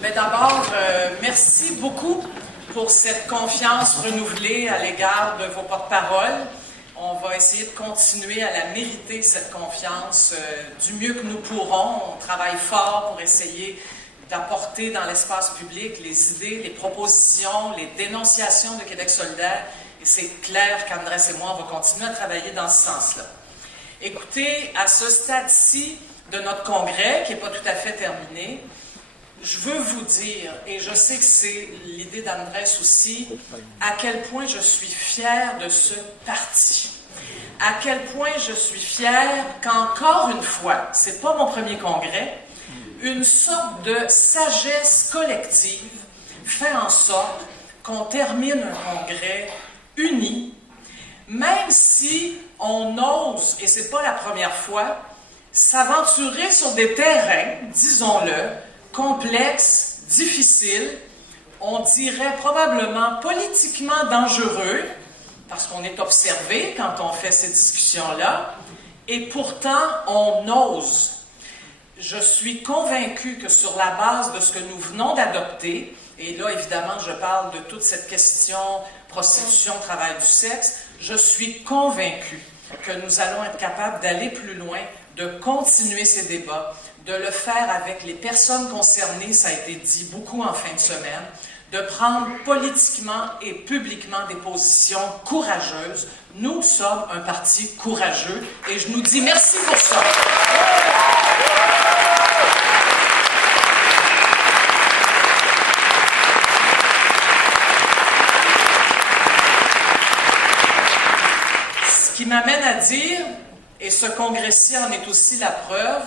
Mais d'abord, merci beaucoup pour cette confiance renouvelée à l'égard de vos porte-paroles. On va essayer de continuer à la mériter, cette confiance, du mieux que nous pourrons. On travaille fort pour essayer d'apporter dans l'espace public les idées, les propositions, les dénonciations de Québec solidaire. Et c'est clair qu'Andrés et moi, on va continuer à travailler dans ce sens-là. Écoutez, à ce stade-ci de notre congrès, qui n'est pas tout à fait terminé, je veux vous dire, et je sais que c'est l'idée d'Andrés aussi, à quel point je suis fière de ce parti. À quel point je suis fière qu'encore une fois, c'est pas mon premier congrès, une sorte de sagesse collective fait en sorte qu'on termine un congrès uni, même si on ose, et c'est pas la première fois, s'aventurer sur des terrains, disons-le, complexes, difficiles, on dirait probablement politiquement dangereux, parce qu'on est observé quand on fait ces discussions-là, et pourtant on ose. Je suis convaincue que sur la base de ce que nous venons d'adopter, et là évidemment je parle de toute cette question prostitution, travail du sexe, je suis convaincue que nous allons être capables d'aller plus loin, de continuer ces débats, de le faire avec les personnes concernées, ça a été dit beaucoup en fin de semaine, de prendre politiquement et publiquement des positions courageuses. Nous sommes un parti courageux et je nous dis merci pour ça. Ce qui m'amène à dire, et ce congrès-ci en est aussi la preuve,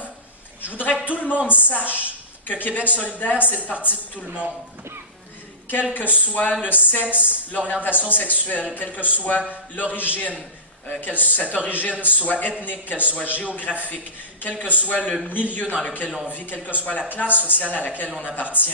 je voudrais que tout le monde sache que Québec solidaire, c'est le parti de tout le monde. Quel que soit le sexe, l'orientation sexuelle, quelle que soit l'origine, que cette origine soit ethnique, qu'elle soit géographique, quel que soit le milieu dans lequel on vit, quelle que soit la classe sociale à laquelle on appartient,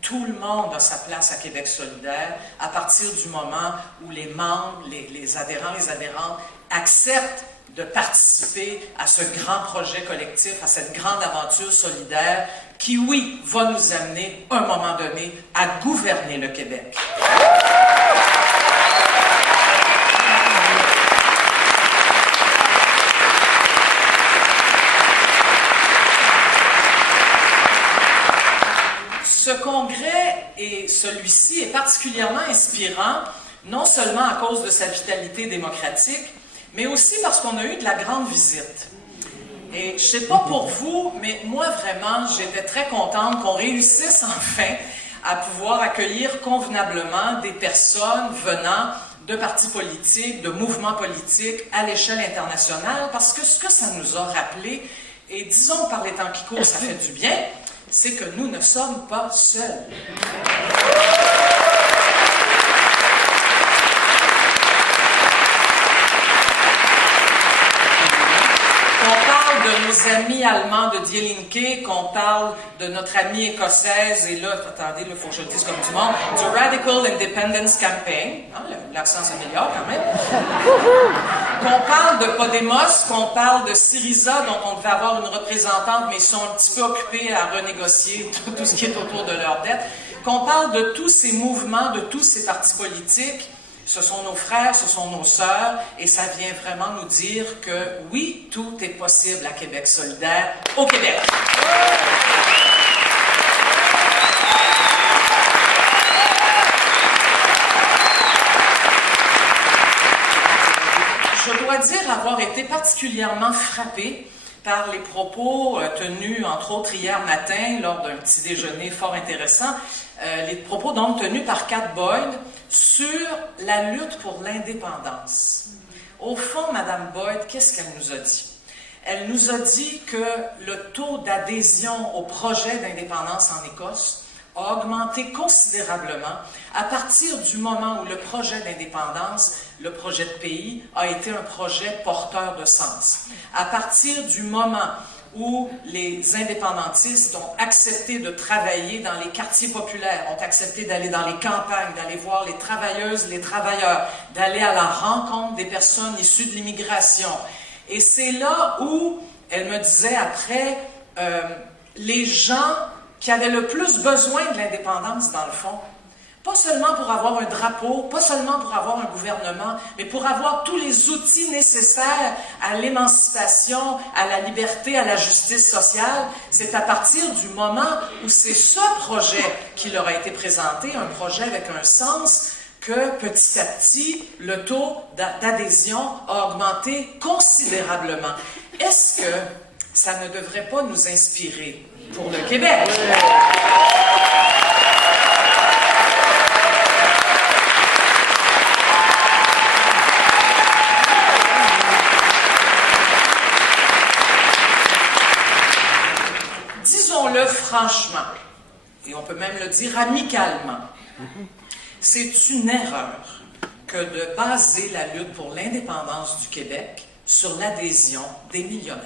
tout le monde a sa place à Québec solidaire à partir du moment où les membres, les adhérents, les adhérentes acceptent de participer à ce grand projet collectif, à cette grande aventure solidaire qui, oui, va nous amener, à un moment donné, à gouverner le Québec. Ce congrès et celui-ci est particulièrement inspirant, non seulement à cause de sa vitalité démocratique, mais aussi parce qu'on a eu de la grande visite. Et je ne sais pas pour vous, mais moi vraiment, j'étais très contente qu'on réussisse enfin à pouvoir accueillir convenablement des personnes venant de partis politiques, de mouvements politiques à l'échelle internationale, parce que ce que ça nous a rappelé, et disons par les temps qui courent, ça fait du bien, c'est que nous ne sommes pas seuls. De nos amis allemands de Die Linke, qu'on parle de notre amie écossaise, et là, attendez, il faut que je le dise comme du monde, du Radical Independence Campaign, hein, l'accent s'améliore quand même, qu'on parle de Podemos, qu'on parle de Syriza, dont on devait avoir une représentante, mais ils sont un petit peu occupés à renégocier tout ce qui est autour de leur dette, qu'on parle de tous ces mouvements, de tous ces partis politiques. Ce sont nos frères, ce sont nos sœurs, et ça vient vraiment nous dire que oui, tout est possible à Québec solidaire, au Québec. Je dois dire avoir été particulièrement frappée par les propos tenus, entre autres, hier matin, lors d'un petit déjeuner fort intéressant, les propos donc tenus par Kat Boyd sur la lutte pour l'indépendance. Au fond, Mme Boyd, qu'est-ce qu'elle nous a dit? Elle nous a dit que le taux d'adhésion au projet d'indépendance en Écosse a augmenté considérablement à partir du moment où le projet d'indépendance, le projet de pays, a été un projet porteur de sens. À partir du moment où les indépendantistes ont accepté de travailler dans les quartiers populaires, ont accepté d'aller dans les campagnes, d'aller voir les travailleuses, les travailleurs, d'aller à la rencontre des personnes issues de l'immigration. Et c'est là où, elle me disait après, les gens qui avaient le plus besoin de l'indépendance dans le fond. Pas seulement pour avoir un drapeau, pas seulement pour avoir un gouvernement, mais pour avoir tous les outils nécessaires à l'émancipation, à la liberté, à la justice sociale. C'est à partir du moment où c'est ce projet qui leur a été présenté, un projet avec un sens, que petit à petit, le taux d'adhésion a augmenté considérablement. Est-ce que ça ne devrait pas nous inspirer pour le Québec? Disons-le franchement, et on peut même le dire amicalement, c'est une erreur que de baser la lutte pour l'indépendance du Québec sur l'adhésion des millionnaires.